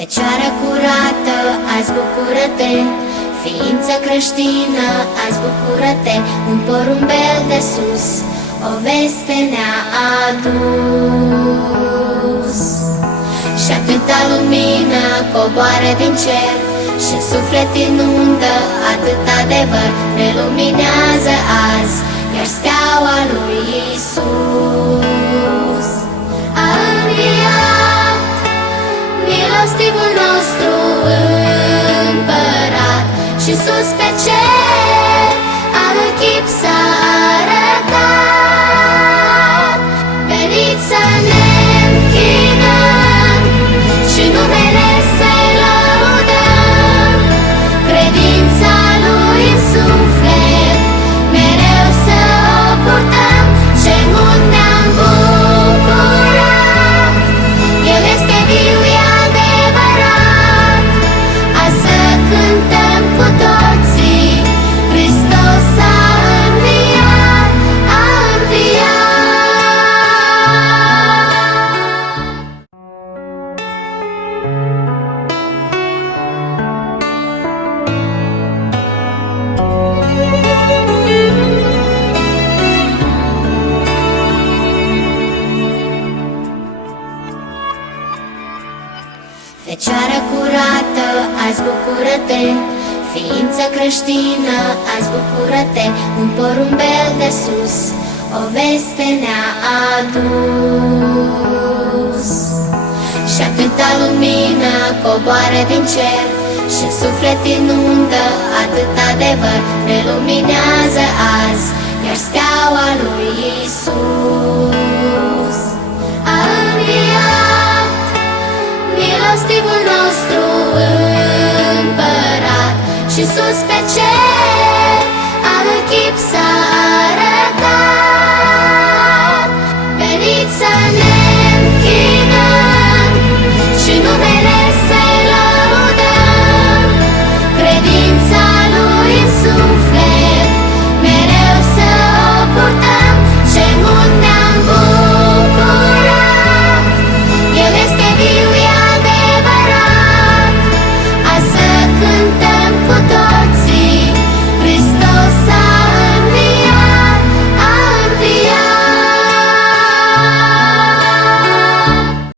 Fecioară curată, azi bucură-te, ființă creștină, azi bucură-te. Un porumbel de sus o veste ne-a adus. Și atâta lumină coboară din cer și suflet inundă atât adevăr. Ne luminează azi, iar steaua lui Iisus a înviat, milostivul nostru împărat. Și sus pe cer al lui chip s-a arătat. Veniți să ne închinăm și numele să-i lăudăm, credința lui în suflet mereu să o purtăm. Ce mult ne-am bucurat, El este viu, e adevărat. Azi să cântăm cu toții, Hristos a înviat, a înviat. Fecioară curată, azi bucură-te, ființă creștină, azi bucură-te. Un porumbel de sus o veste ne-a adus. Și atâta lumină coboară din cer și suflet inundă atât adevăr. Ne luminează azi, iar steaua lui Iisus